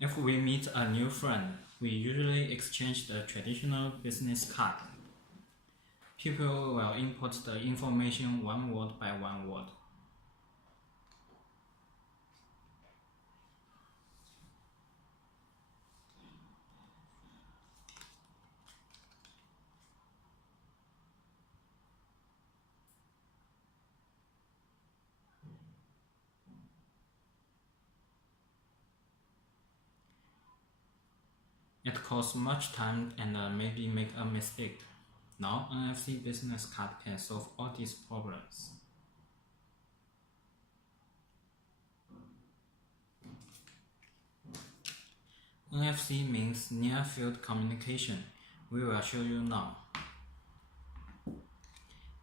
If we meet a new friend, we usually exchange the traditional business card. People will input the information one word by one word. It costs much time and maybe make a mistake. Now NFC Business Card can solve all these problems. NFC means Near Field Communication. We will show you now.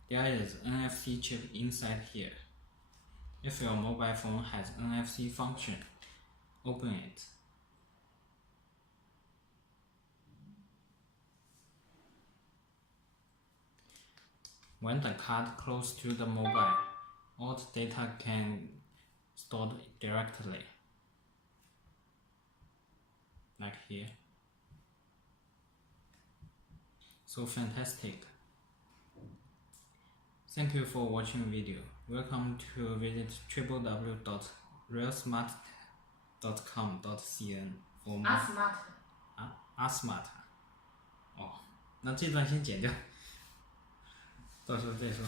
There is NFC chip inside here. If your mobile phone has NFC function, open it. When the card close to the mobile, all the data can stored directly, like here. So fantastic. Thank you for watching video. Welcome to visit www.realsmart.com.cn for more. Smart。哦，那这段先剪掉，到时候再说。